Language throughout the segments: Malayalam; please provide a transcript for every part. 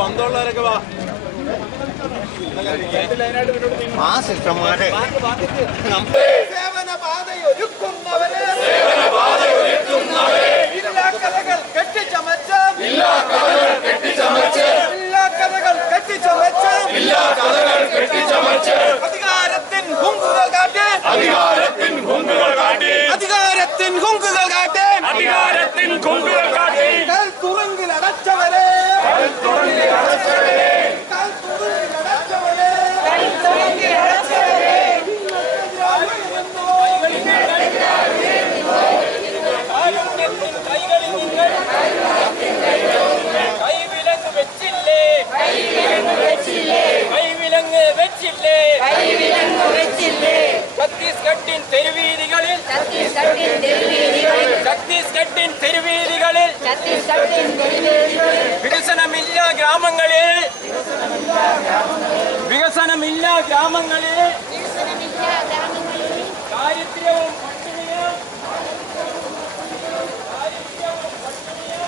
ബന്ധമുള്ളവരൊക്കെ വാ. ആ സിസ്റ്റർമാരെ അധികാരത്തിൻ ഹുങ്കുകൾ കാട്ടേ, അധികാരത്തിൻ ഹുങ്കുകൾ കാട്ടേ, അധികാരത്തിൻ ഹുങ്കുകൾ കാട്ടേ, അധികാരത്തിൻ ഹുങ്കുകൾ കാട്ടേ. തുറങ്കിൽ അടച്ചവരെ, തുറങ്കിൽ അടച്ചവരെ, തുറങ്കിൽ അടച്ചവരെ, തുറങ്കിൽ അടച്ചവരെ, കൈകളിൽ നിങ്ങൾ കൈവിലങ്ങ് വെച്ചില്ലേ, കൈവിലങ്ങ് വെച്ചില്ലേ, കൈവിലങ്ങ് വെച്ചില്ലേ, കൈവിലങ്ങ് വെച്ചില്ലേ. ഛത്തീസ്ഗഡിൻ തെരുവീതികളിൽ, ഛത്തീസ്ഗഡിൻ തെരുവീതികളിൽ, ഛത്തീസ്ഗഡിൻ തെരുവീതികളിൽ, ഛത്തീസ്ഗഡിൻ തെരുവീതികളിൽ വികസനമില്ല ഗ്രാമങ്ങളിൽ, വികസനമില്ല ഗ്രാമങ്ങളിൽ, വികസനമില്ല ഗ്രാമങ്ങളിൽ ദാരിദ്ര്യവും പട്ടിണിയും, ദാരിദ്ര്യവും പട്ടിണിയും.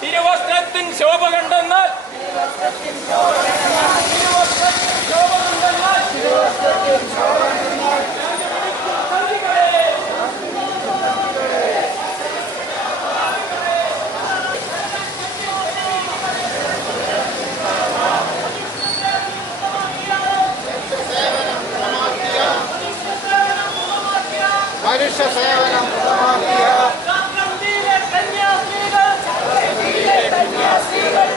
തിരുവസ്ത്രത്തിൻ ശോഭ കണ്ടെന്നാൽ, മനുഷ്യ സേവനം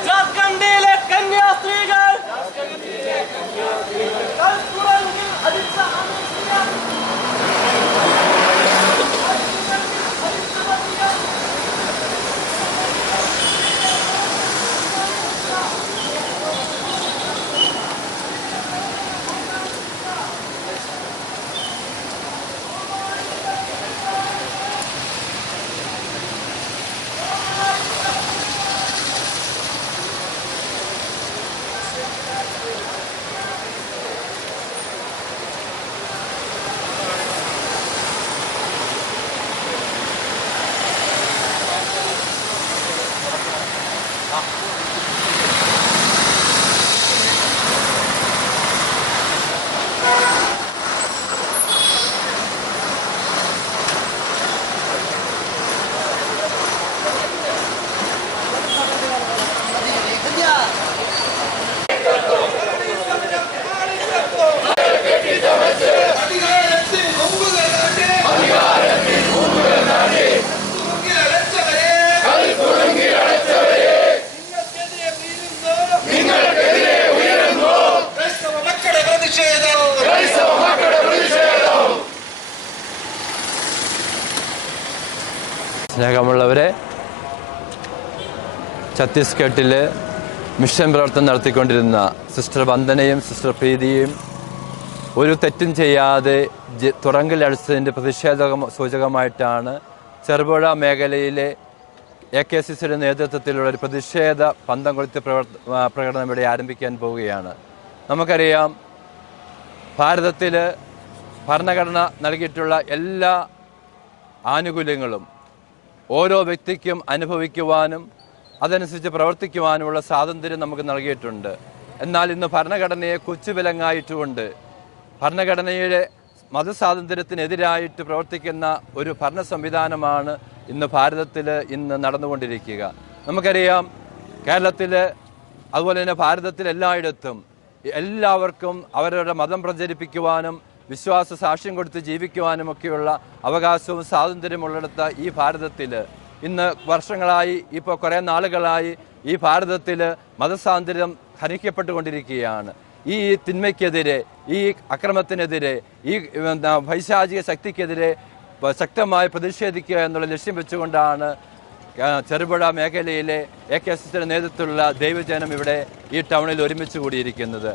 ജാർഖണ്ഡിലെ കന്യാസ്ത്രീകൾ സ്നേഹമുള്ളവരെ, ഛത്തീസ്ഗഡിൽ മിഷൻ പ്രവർത്തനം നടത്തിക്കൊണ്ടിരുന്ന സിസ്റ്റർ വന്ദനയും സിസ്റ്റർ പ്രീതിയും ഒരു തെറ്റും ചെയ്യാതെ തുറങ്കിലടിച്ചതിൻ്റെ സൂചകമായിട്ടാണ് ചെറുപുഴ മേഖലയിലെ AKCCയുടെ നേതൃത്വത്തിലുള്ള ഒരു പ്രതിഷേധ പന്തം കൊളുത്തി പ്രകടനം ഇവിടെ ആരംഭിക്കാൻ പോവുകയാണ്. നമുക്കറിയാം, ഭാരതത്തിൽ ഭരണഘടന നൽകിയിട്ടുള്ള എല്ലാ ആനുകൂല്യങ്ങളും ഓരോ വ്യക്തിക്കും അനുഭവിക്കുവാനും അതനുസരിച്ച് പ്രവർത്തിക്കുവാനുമുള്ള സ്വാതന്ത്ര്യം നമുക്ക് നൽകിയിട്ടുണ്ട്. എന്നാൽ ഇന്ന് ഭരണഘടനയെ കൊച്ചുവിലങ്ങായിട്ടുകൊണ്ട് ഭരണഘടനയുടെ മതസ്വാതന്ത്ര്യത്തിനെതിരായിട്ട് പ്രവർത്തിക്കുന്ന ഒരു ഭരണ സംവിധാനമാണ് ഇന്ന് ഭാരതത്തിൽ നടന്നുകൊണ്ടിരിക്കുക. നമുക്കറിയാം, കേരളത്തിൽ അതുപോലെ തന്നെ ഭാരതത്തിൽ എല്ലായിടത്തും എല്ലാവർക്കും അവരവരുടെ മതം പ്രചരിപ്പിക്കുവാനും വിശ്വാസ സാക്ഷ്യം കൊടുത്ത് ജീവിക്കുവാനും ഒക്കെയുള്ള അവകാശവും സ്വാതന്ത്ര്യമുള്ളിടത്ത ഈ ഭാരതത്തിൽ ഇന്ന് വർഷങ്ങളായി, ഇപ്പോൾ കുറേ നാളുകളായി ഈ ഭാരതത്തിൽ മതസ്വാതന്ത്ര്യം ഹനിക്കപ്പെട്ടുകൊണ്ടിരിക്കുകയാണ്. ഈ തിന്മയ്ക്കെതിരെ, ഈ അക്രമത്തിനെതിരെ, ഈ പൈശാചിക ശക്തിക്കെതിരെ ശക്തമായി പ്രതിഷേധിക്കുക എന്നുള്ള ലക്ഷ്യം വെച്ചുകൊണ്ടാണ് ചെറുപുഴ മേഖലയിലെ AKSSന്റെ നേതൃത്വത്തിലുള്ള ദൈവജനം ഇവിടെ ഈ ടൗണിൽ ഒരുമിച്ച് കൂടിയിരിക്കുന്നത്.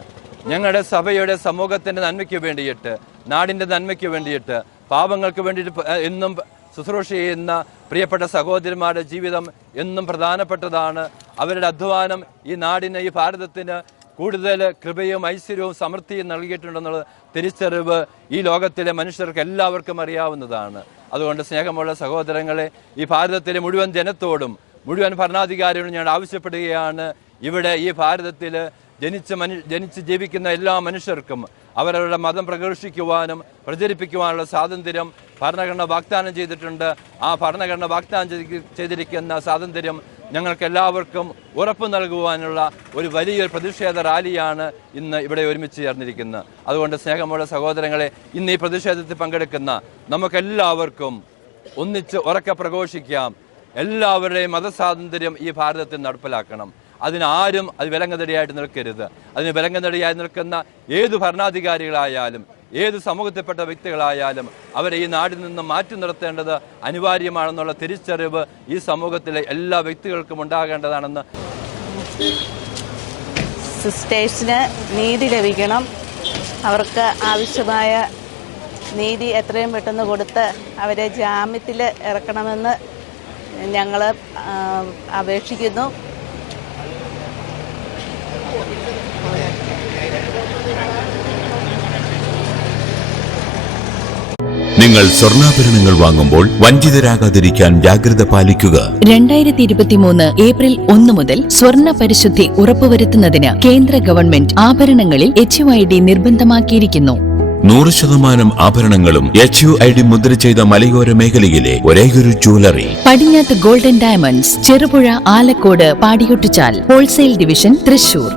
ഞങ്ങളുടെ സഭയുടെ സമൂഹത്തിൻ്റെ നന്മയ്ക്ക് വേണ്ടിയിട്ട്, നാടിൻ്റെ നന്മയ്ക്ക് വേണ്ടിയിട്ട്, പാപങ്ങൾക്ക് വേണ്ടിയിട്ട് എന്നും ശുശ്രൂഷ ചെയ്യുന്ന പ്രിയപ്പെട്ട സഹോദരന്മാരുടെ ജീവിതം എന്നും പ്രധാനപ്പെട്ടതാണ്. അവരുടെ അധ്വാനം ഈ നാടിന്, ഈ ഭാരതത്തിന് കൂടുതൽ കൃപയും ഐശ്വര്യവും സമൃദ്ധിയും നൽകിയിട്ടുണ്ടെന്നുള്ള തിരിച്ചറിവ് ഈ ലോകത്തിലെ മനുഷ്യർക്ക് എല്ലാവർക്കും അറിയാവുന്നതാണ്. അതുകൊണ്ട് സ്നേഹമുള്ള സഹോദരങ്ങളെ, ഈ ഭാരതത്തിലെ മുഴുവൻ ജനത്തോടും മുഴുവൻ ഭരണാധികാരികളും ഞാൻ ആവശ്യപ്പെടുകയാണ്, ഇവിടെ ഈ ഭാരതത്തിൽ ജനിച്ച് ജീവിക്കുന്ന എല്ലാ മനുഷ്യർക്കും അവരവരുടെ മതം പ്രഘോഷിക്കുവാനും പ്രചരിപ്പിക്കുവാനുള്ള സ്വാതന്ത്ര്യം ഭരണഘടന വാഗ്ദാനം ചെയ്തിട്ടുണ്ട്. ആ ഭരണഘടന വാഗ്ദാനം ചെയ്തിരിക്കുന്ന സ്വാതന്ത്ര്യം ഞങ്ങൾക്ക് എല്ലാവർക്കും ഉറപ്പ് നൽകുവാനുള്ള ഒരു വലിയൊരു പ്രതിഷേധ റാലിയാണ് ഇന്ന് ഇവിടെ ഒരുമിച്ച് ചേർന്നിരിക്കുന്നത്. അതുകൊണ്ട് സ്നേഹമുള്ള സഹോദരങ്ങളെ, ഇന്ന് ഈ പ്രതിഷേധത്തിൽ പങ്കെടുക്കുന്ന നമുക്കെല്ലാവർക്കും ഒന്നിച്ച് ഉറക്കെ പ്രഘോഷിക്കാം, എല്ലാവരുടെയും മതസ്വാതന്ത്ര്യം ഈ ഭാരതത്തിൽ നടപ്പിലാക്കണം. അതിനാരും അത് വിലങ്ങുതടിയായിട്ട് നിൽക്കരുത്. അതിന് വിലങ്ങുതടിയായി നിൽക്കുന്ന ഏത് ഭരണാധികാരികളായാലും ഏത് സമൂഹത്തിൽപ്പെട്ട വ്യക്തികളായാലും അവരെ ഈ നാടിൽ നിന്ന് മാറ്റി നിർത്തേണ്ടത് അനിവാര്യമാണെന്നുള്ള തിരിച്ചറിവ് ഈ സമൂഹത്തിലെ എല്ലാ വ്യക്തികൾക്കും ഉണ്ടാകേണ്ടതാണെന്ന്. സിസ്റ്റേഴ്സിന് നീതി ലഭിക്കണം. അവർക്ക് ആവശ്യമായ നീതി എത്രയും പെട്ടെന്ന് കൊടുത്ത് അവരെ ജാമ്യത്തിൽ ഇറക്കണമെന്ന് ഞങ്ങൾ അപേക്ഷിക്കുന്നു. നിങ്ങൾ സ്വർണ്ണാഭരണങ്ങൾ വാങ്ങുമ്പോൾ വഞ്ചിതരാകാതിരിക്കാൻ ജാഗ്രത പാലിക്കുക. 2023 ഏപ്രിൽ 1 മുതൽ സ്വർണ്ണ പരിശുദ്ധി ഉറപ്പുവരുത്തുന്നതിന് കേന്ദ്ര ഗവൺമെന്റ് ആഭരണങ്ങളിൽ HUID നിർബന്ധമാക്കിയിരിക്കുന്നു. 100% ആഭരണങ്ങളും HUID മുദ്ര ചെയ്ത മലയോര മേഖലയിലെ ഒരേയൊരു ജ്വല്ലറി പടിഞ്ഞാത്ത് ഗോൾഡൻ ഡയമണ്ട്സ്, ചെറുപുഴ, ആലക്കോട്, പാടിയൊട്ടിച്ചാൽ, ഹോൾസെയിൽ ഡിവിഷൻ, തൃശൂർ.